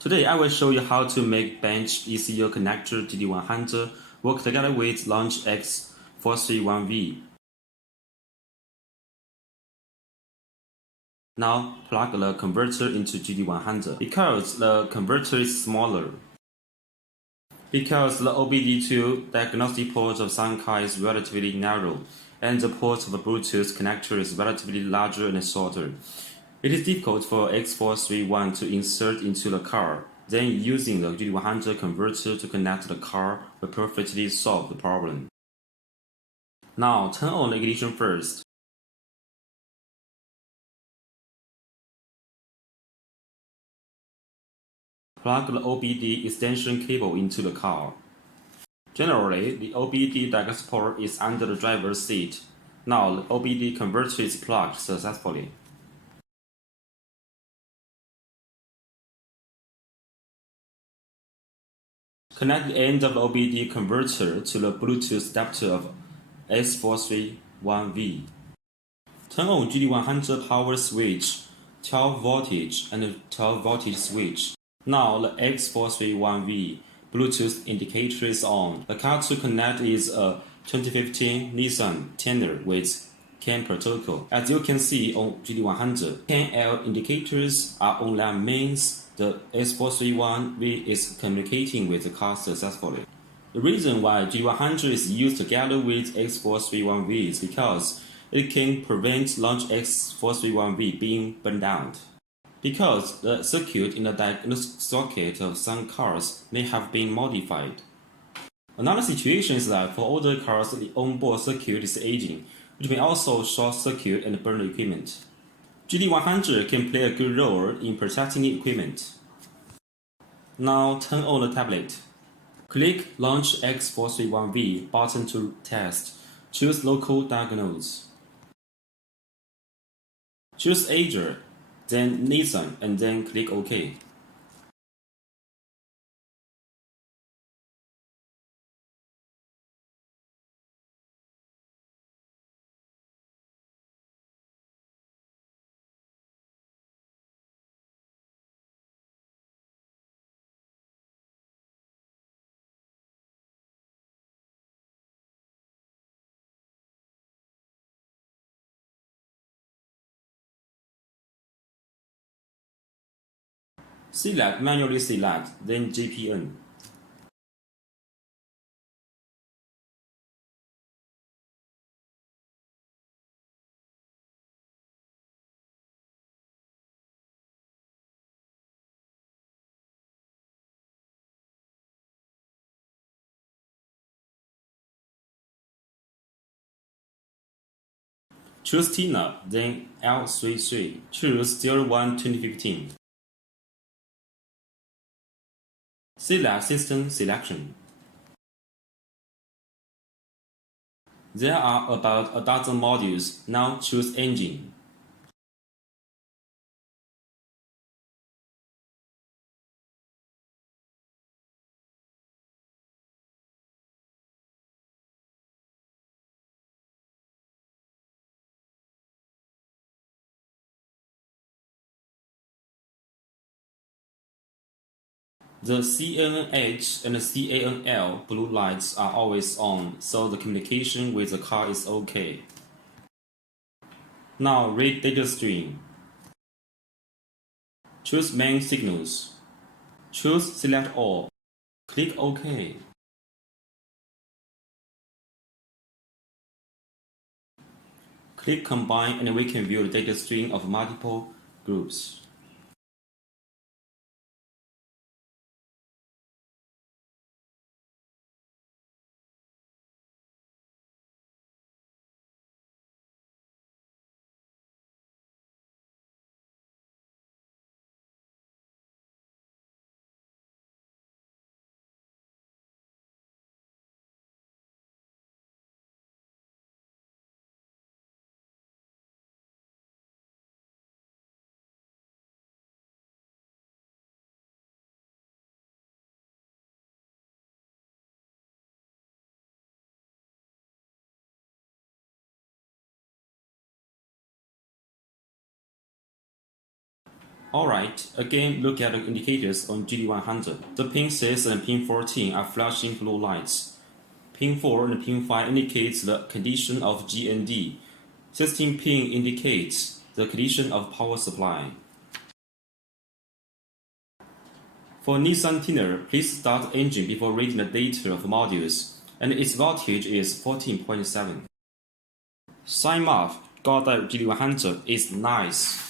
Today I will show you how to make Bench ECU connector GD100 work together with launch x431v. Now plug the converter into GD100 because the converter is smaller. Because the OBD2 diagnostic port of some car is relatively narrow and the port of a Bluetooth connector is relatively larger and shorter. It is difficult for x431 to insert into the car. Then using the GD100 converter to connect the car will perfectly solve the problem. Now turn on the ignition first. Plug the OBD extension cable into the car. Generally, the OBD diagnostic port is under the driver's seat. Now the OBD converter is plugged successfully. Connect the end of the OBD converter to the Bluetooth adapter of x431v. Turn on GD100 power switch, 12 voltage and 12 voltage switch. Now the x431v Bluetooth indicator is on. The car to connect is a 2015 Nissan Tenor with CAN protocol. As you can see on GD100, CAN-L indicators are on, that means the x431v is communicating with the car successfully. The reason why GD100 is used together with x431v is because it can prevent launch x431v being burned out. Because the circuit in the diagnostic socket of some cars may have been modified. Another situation is that for older cars, the onboard circuit is aging, which may also short circuit and burn the equipment. GD100 can play a good role in protecting the equipment. Now turn on the tablet. Click Launch x431v button to test. Choose Local Diagnose. Choose Asia, then Nissan, and then click OK. Manually select, then GPN. Choose TINA, then L33. Choose 01 2015. Select System Selection. There are about a dozen modules. Now choose Engine. The CNH and the CANL blue lights are always on, so the communication with the car is okay. Now read data stream. Choose Main Signals. Choose Select All. Click OK. Click Combine and we can view the data stream of multiple groups. Alright, again look at the indicators on GD100. The pin 6 and pin 14 are flashing blue lights. Pin 4 and pin 5 indicates the condition of GND. 16 pin indicates the condition of power supply. For Nissan Tiner, please start engine before reading the data of modules, and its voltage is 14.7. Sign off, GODIAG GT100 is nice.